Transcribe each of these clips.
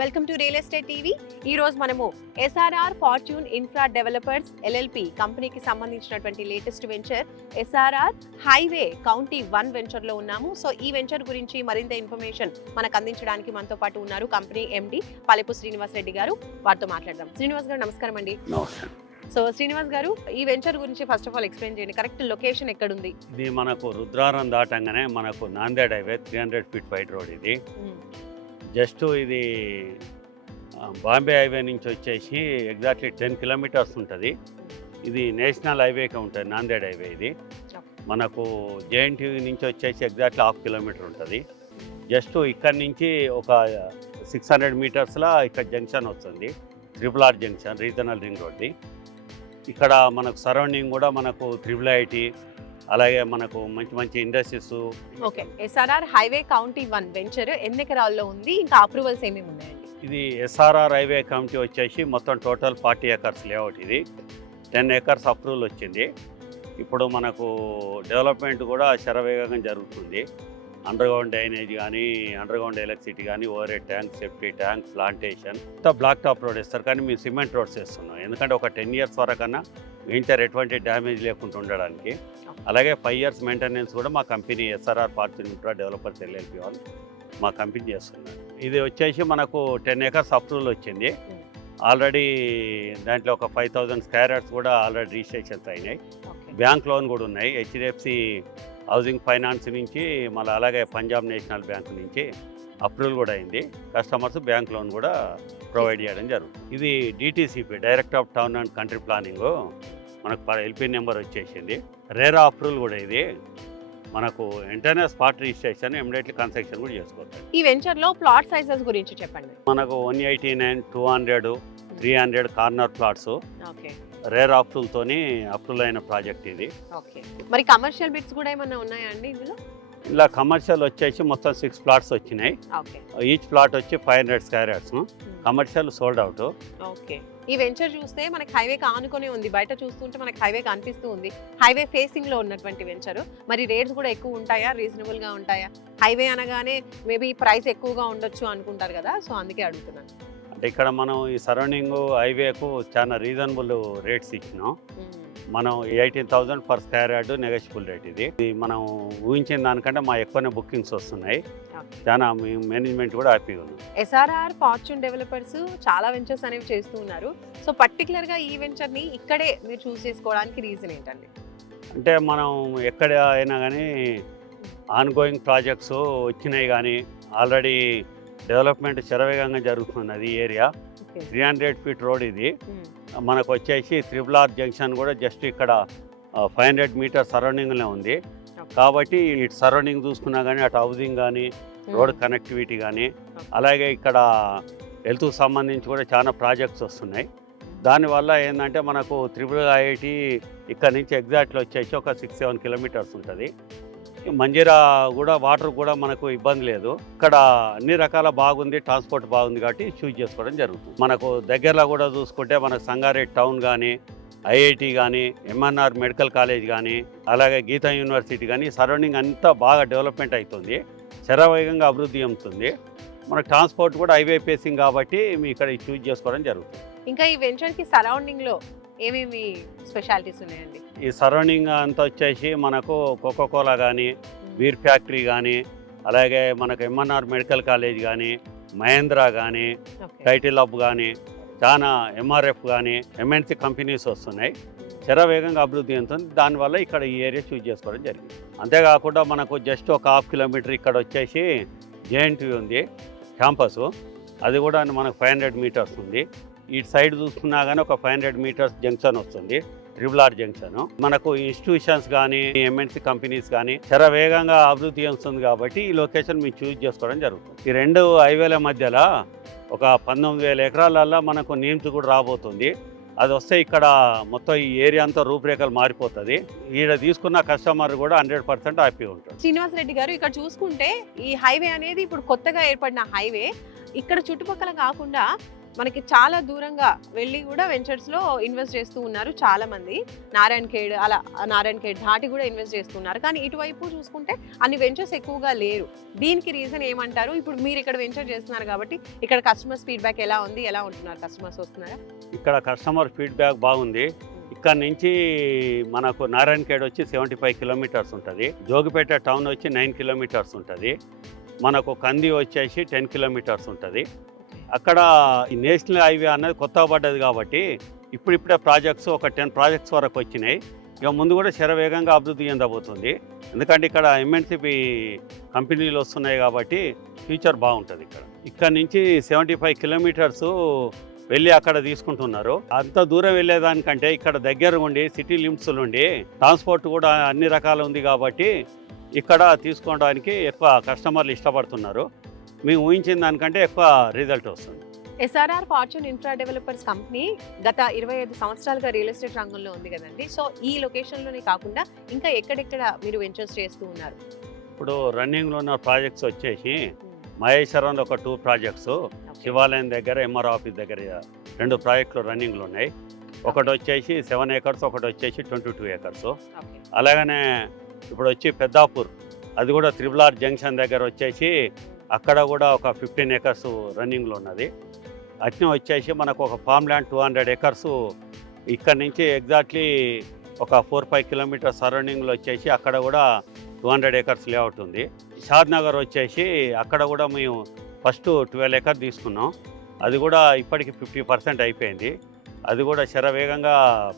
Welcome to real estate TV. ఈ రోజు మనము SRR fortune infra developers LLP కంపెనీకి సంబంధించినటువంటి latest venture SRR highway county 1 venture లో ఉన్నాము. సో ఈ వెంచర్ గురించి మరింత ఇన్ఫర్మేషన్ మనకు అందించడానికి మనతో పాటు ఉన్నారు కంపెనీ ఎండి పలెపు శ్రీనివాస్ రెడ్డి గారు. వారితో మాట్లాడదాం. శ్రీనివాస్ గారు నమస్కారం అండి. సో శ్రీనివాస్ గారు, ఈ వెంచర్ గురించి ఫస్ట్ ఆఫ్ ఆల్ ఎక్స్ప్లెయిన్ చేయండి. కరెక్ట్ లొకేషన్ ఎక్కడుంది? ఇది మనకు రుద్రారం దాటంగానే మనకు Nanded highway 300 feet wide road. ఇది జస్ట్ ఇది బాంబే హైవే నుంచి వచ్చేసి ఎగ్జాక్ట్లీ 10 కిలోమీటర్స్ ఉంటుంది. ఇది నేషనల్ హైవేకి ఉంటుంది, నాందేడ్ హైవే. ఇది మనకు జేఎన్టీయూ నుంచి వచ్చేసి ఎగ్జాక్ట్లీ 1/2 కిలోమీటర్ ఉంటుంది. జస్ట్ ఇక్కడ నుంచి ఒక 600 మీటర్స్లో ఇక్కడ జంక్షన్ వస్తుంది, RRR జంక్షన్, రీజనల్ రింగ్ రోడ్ది. ఇక్కడ మనకు సరౌండింగ్ కూడా మనకు IIIT, అలాగే మనకు మంచి మంచి industries. Okay, SRR highway county 1 venture ఎన్ని ఎకరాల్లో ఉంది, ఇంకా అప్రూవల్స్ ఏమేమి ఉన్నాయండి? ఇది ఎస్ఆర్ఆర్ హైవే కమిటీ వచ్చేసి మొత్తం టోటల్ 40 ఎకర్స్ లేఅవుట్. ఇది 10 ఎకర్స్ అప్రూవల్ వచ్చింది. ఇప్పుడు మనకు డెవలప్మెంట్ కూడా శరవేగంగా జరుగుతుంది. అండర్గ్రౌండ్ డ్రైనేజ్ కానీ, అండర్గ్రౌండ్ ఎలక్ట్రిసిటీ కానీ, over head tank, safety tank, plantation, ఇంత బ్లాక్ టాప్ రోడ్ వేస్తారు. కానీ మేము సిమెంట్ రోడ్స్ వేస్తున్నాం, ఎందుకంటే ఒక 10 ఇయర్స్ వరకన్నా వెంచర్ ఎటువంటి డ్యామేజ్ లేకుండా ఉండడానికి. అలాగే 5 ఇయర్స్ మెయింటెనెన్స్ కూడా మా company SRR fortune infra developers LLP వాళ్ళు మా కంపెనీ చేస్తున్నారు. ఇది వచ్చేసి మనకు 10 ఎకర్స్ అప్రూవల్ వచ్చింది. ఆల్రెడీ దాంట్లో ఒక 5000 స్క్వేర్ యార్డ్స్ కూడా ఆల్రెడీ రిజిస్ట్రేషన్స్ అయినాయి. బ్యాంక్ లోన్ కూడా ఉన్నాయి, హెచ్డిఎఫ్సి హౌసింగ్ ఫైనాన్స్ నుంచి, మళ్ళీ అలాగే పంజాబ్ నేషనల్ బ్యాంక్ నుంచి అప్రూవల్ కూడా అయింది. కస్టమర్స్ బ్యాంక్ లోన్ కూడా ప్రొవైడ్ చేయడం జరుగుతుంది. ఇది DTCP, director of town and country planning, మనకు ఎల్పి నెంబర్ వచ్చేసింది. రేరా అప్రూవల్ కూడా ఇది. మనకు వెంటనే స్పాట్ రిజిస్ట్రేషన్, ఇమిడియట్లీ కన్స్ట్రక్షన్ కూడా చేసుకోవచ్చు. ఈ వెంచర్ లో ప్లాట్ సైజెస్ గురించి చెప్పండి. మనకు 189, 200, 300 కార్నర్ ప్లాట్స్ రేర్ అప్రూవల్తోని అప్రూవల్ అయిన ప్రాజెక్ట్ ఇది. ఓకే, మరి కమర్షియల్ బిట్స్ కూడా ఏమైనా ఉన్నాయా అండి ఇందులో? ఇలా కమర్షియల్ వచ్చేసి మొత్తం 6 ప్లాట్స్ వచ్చినాయి. ఈచ్ ప్లాట్ వచ్చి 500 square yards. Commercial sold out. Okay, ఈ వెంచర్ చూస్తే మనకి హైవే ఆనుకొని ఉంది. బయట చూస్తుంటే మనకి హైవే కనిపిస్తూ ఉంది. హైవే ఫేసింగ్ లో ఉన్నటువంటి వెంచర్. మరి రేట్స్ కూడా ఎక్కువ ఉంటాయా, రీజనబుల్ గా ఉంటాయా? హైవే అనగానే మేబీ ప్రైస్ ఎక్కువగా ఉండొచ్చు అనుకుంటారు కదా, సో అందుకే అడుగుతున్నాను. అంటే ఇక్కడ మనం ఈ సరౌండింగ్ హైవేకు చాలా రీజనబుల్ రేట్స్ ఇచ్చినాం. మనం 18,000 per square yard negotiable rate. ఇది మనం ఊహించిన దానికంటే మా ఎక్కువనే బుకింగ్స్ వస్తున్నాయి. చాలా మేనేజ్మెంట్ కూడా హ్యాపీగా ఉంది. ఎస్ఆర్ఆర్ ఫార్చ్యూన్ డెవలపర్స్ చాలా వెంచర్స్ అనేవి చేస్తూ ఉన్నారు. సో పర్టికులర్ గా ఈ వెంచర్ ని ఇక్కడే మీరు చూస్ చేసుకోవడానికి రీజన్ ఏంటండి? అంటే మనం ఎక్కడ అయినా కానీ ఆన్ గోయింగ్ ప్రాజెక్ట్స్ వచ్చినాయి, కానీ ఆల్రెడీ డెవలప్మెంట్ శరవేగంగా జరుగుతున్నది. ఈ ఏరియా 300 ఫీట్ రోడ్. ఇది మనకు వచ్చేసి RRR జంక్షన్ కూడా జస్ట్ ఇక్కడ 500 మీటర్ సరౌండింగ్లో ఉంది. కాబట్టి ఇటు సరౌండింగ్ చూసుకున్నా కానీ, అటు హౌసింగ్ కానీ, రోడ్ కనెక్టివిటీ కానీ, అలాగే ఇక్కడ హెల్త్కి సంబంధించి కూడా చాలా ప్రాజెక్ట్స్ వస్తున్నాయి. దానివల్ల ఏంటంటే మనకు IIIT ఇక్కడ నుంచి ఎగ్జాక్ట్లీ వచ్చేసి ఒక 6-7 కిలోమీటర్స్ ఉంటుంది. మంజీరా కూడా వాటర్ కూడా మనకు ఇబ్బంది లేదు. ఇక్కడ అన్ని రకాల బాగుంది, ట్రాన్స్పోర్ట్ బాగుంది, కాబట్టి చూజ్ చేసుకోవడం జరుగుతుంది. మనకు దగ్గరలో కూడా చూసుకుంటే మనకు సంగారెడ్డి టౌన్ కానీ, IIT కానీ, MNR మెడికల్ కాలేజ్ కానీ, అలాగే గీతా యూనివర్సిటీ కానీ, సరౌండింగ్ అంతా బాగా డెవలప్మెంట్ అవుతుంది, శరవేగంగా అభివృద్ధి అవుతుంది. మనకు ట్రాన్స్పోర్ట్ కూడా హైవే ఫేసింగ్ కాబట్టి మీ ఇక్కడ చూజ్ చేసుకోవడం జరుగుతుంది. ఇంకా ఈ వెంచర్కి సరౌండింగ్లో ఏమేమి స్పెషాలిటీస్ ఉన్నాయండి? ఈ సరౌండింగ్ అంతా వచ్చేసి మనకు కోకోకోలా కానీ, బీర్ ఫ్యాక్టరీ కానీ, అలాగే మనకు MNR మెడికల్ కాలేజ్ కానీ, మహేంద్ర కానీ, టైటిల్ హబ్ కానీ, చాలా MRF కానీ, MNC కంపెనీస్ వస్తున్నాయి. శరవేగంగా అభివృద్ధి అవుతుంది. దానివల్ల ఇక్కడ ఈ ఏరియా చూజ్ చేసుకోవడం జరిగింది. అంతేకాకుండా మనకు జస్ట్ ఒక 1/2 కిలోమీటర్ ఇక్కడ వచ్చేసి జేఎన్టీయూ ఉంది క్యాంపస్. అది కూడా మనకు 500 మీటర్స్ ఉంది. ఇటు సైడ్ చూసుకున్నా కానీ ఒక 500 మీటర్స్ జంక్షన్ వస్తుంది, RRR జంక్షన్. మనకు ఇన్స్టిట్యూషన్స్ కానీ, MNC కంపెనీస్ కానీ శరవేగంగా అభివృద్ధి వస్తుంది. కాబట్టి ఈ లొకేషన్ మేము చూజ్ చేసుకోవడం జరుగుతుంది. ఈ 2 హైవేల మధ్యలో ఒక 19,000 ఎకరాలల్లో మనకు నీమ్స్ కూడా రాబోతుంది. అది వస్తే ఇక్కడ మొత్తం ఈ ఏరియా అంతా రూపురేఖలు మారిపోతుంది. ఈడ తీసుకున్న కస్టమర్ కూడా 100% హ్యాపీగా ఉంటుంది. శ్రీనివాస్ రెడ్డి గారు, ఇక్కడ చూసుకుంటే ఈ హైవే అనేది ఇప్పుడు కొత్తగా ఏర్పడిన హైవే. ఇక్కడ చుట్టుపక్కల కాకుండా మనకి చాలా దూరంగా వెళ్ళి కూడా వెంచర్స్లో ఇన్వెస్ట్ చేస్తూ ఉన్నారు చాలా మంది. నారాయణ ఖేడ్ దాటి కూడా ఇన్వెస్ట్ చేస్తున్నారు. కానీ ఇటువైపు చూసుకుంటే అన్ని వెంచర్స్ ఎక్కువగా లేరు. దీనికి రీజన్ ఏమంటారు? ఇప్పుడు మీరు ఇక్కడ వెంచర్ చేస్తున్నారు కాబట్టి ఇక్కడ కస్టమర్స్ ఫీడ్బ్యాక్ ఎలా ఉంది? ఎలా ఉంటున్నారు? కస్టమర్స్ వస్తున్నారా? ఇక్కడ కస్టమర్ ఫీడ్బ్యాక్ బాగుంది. ఇక్కడ నుంచి మనకు నారాయణ ఖేడ్ వచ్చి 75 కిలోమీటర్స్ ఉంటుంది. జోగిపేట టౌన్ వచ్చి 9 కిలోమీటర్స్ ఉంటుంది. మనకు కంది వచ్చేసి 10 కిలోమీటర్స్ ఉంటుంది. అక్కడ ఈ నేషనల్ హైవే అనేది కొత్తగా పడ్డది కాబట్టి ఇప్పుడిప్పుడే ప్రాజెక్ట్స్ ఒక 10 ప్రాజెక్ట్స్ వరకు వచ్చినాయి. ఇక ముందు కూడా శరవేగంగా అభివృద్ధి చెందబోతుంది. ఎందుకంటే ఇక్కడ ఎంఎన్సిపి కంపెనీలు వస్తున్నాయి కాబట్టి ఫ్యూచర్ బాగుంటుంది. ఇక్కడ నుంచి 75 కిలోమీటర్స్ వెళ్ళి అక్కడ తీసుకుంటున్నారు. అంత దూరం వెళ్ళేదానికంటే ఇక్కడ దగ్గర ఉండి సిటీ లిమిట్స్ నుండి ట్రాన్స్పోర్ట్ కూడా అన్ని రకాలు ఉంది కాబట్టి ఇక్కడ తీసుకోవడానికి ఎక్కువ కస్టమర్లు ఇష్టపడుతున్నారు. మేము ఊహించిన దానికంటే ఎక్కువ రిజల్ట్ వస్తుంది. SRR fortune infra developers company గత 25 సంవత్సరాలుగా రియల్ ఎస్టేట్ రంగంలో ఉంది కదండి. సో ఈ లొకేషన్లోనే కాకుండా ఇంకా ఎక్కడెక్కడ మీరు వెంచర్స్ చేస్తూ ఉన్నారు? ఇప్పుడు రన్నింగ్లో ఉన్న ప్రాజెక్ట్స్ వచ్చేసి మహేశ్వరంలో ఒక 2 ప్రాజెక్ట్స్, శివాలయం దగ్గర ఎంఆర్ ఆఫీస్ దగ్గర 2 ప్రాజెక్టులు రన్నింగ్లో ఉన్నాయి. ఒకటి వచ్చేసి 7 ఏకర్స్, ఒకటి వచ్చేసి 22 ఏకర్స్. అలాగనే ఇప్పుడు వచ్చి పెద్దాపూర్, అది కూడా త్రిబుల్ జంక్షన్ దగ్గర వచ్చేసి అక్కడ కూడా ఒక 15 ఏకర్స్ రన్నింగ్లో ఉన్నది. అట్నే వచ్చేసి మనకు ఒక ఫామ్ ల్యాండ్ 200 ఏకర్స్ ఇక్కడ నుంచి ఎగ్జాక్ట్లీ ఒక 4-5 కిలోమీటర్స్ సరౌండింగ్లో వచ్చేసి అక్కడ కూడా 200 ఏకర్స్ లేఅవుట్ ఉంది. షాద్ నగర్ వచ్చేసి అక్కడ కూడా మేము ఫస్ట్ 12 ఏకర్ తీసుకున్నాం. అది కూడా ఇప్పటికి 50% అయిపోయింది. అది కూడా శరవేగంగా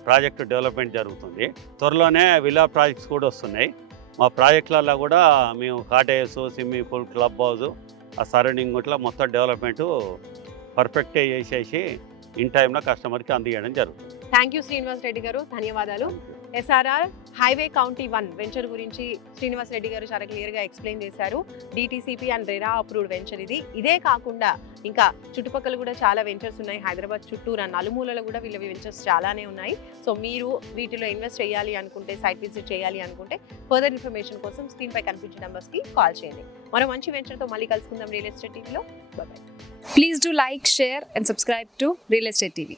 ప్రాజెక్టు డెవలప్మెంట్ జరుగుతుంది. త్వరలోనే విల్లా ప్రాజెక్ట్స్ కూడా వస్తున్నాయి. మా ప్రాజెక్టులలో కూడా మేము cottages, swimming pool, club house, ఆ సరౌండింగ్ ఇట్లా మొత్తం డెవలప్మెంటు పర్ఫెక్ట్గా చేసేసి ఇన్ టైంలో కస్టమర్కి అందించడం జరుగుతుంది. థ్యాంక్ యూ శ్రీనివాస్ రెడ్డి గారు, ధన్యవాదాలు. ఎస్ఆర్ఆర్ హైవే కౌంటీ 1 వెంచర్ గురించి శ్రీనివాస్ రెడ్డి గారు చాలా క్లియర్గా ఎక్స్ప్లెయిన్ చేశారు. DTCP and RERA approved venture ఇది. ఇదే కాకుండా ఇంకా చుట్టుపక్కల కూడా చాలా వెంచర్స్ ఉన్నాయి. హైదరాబాద్ చుట్టూరా నలుమూలలో కూడా వీళ్ళ వెంచర్స్ చాలానే ఉన్నాయి. సో మీరు వీటిలో ఇన్వెస్ట్ చేయాలి అనుకుంటే, సైట్ విజిట్ చేయాలి అనుకుంటే ఫర్దర్ ఇన్ఫర్మేషన్ కోసం స్క్రీన్పై కనిపించే నెంబర్స్కి కాల్ చేయండి. మరో మంచి వెంచర్తో మళ్ళీ కలుసుకుందాం రియల్ ఎస్టేట్ టీవీలో. Bye. Please do like, share and subscribe to Real Estate TV.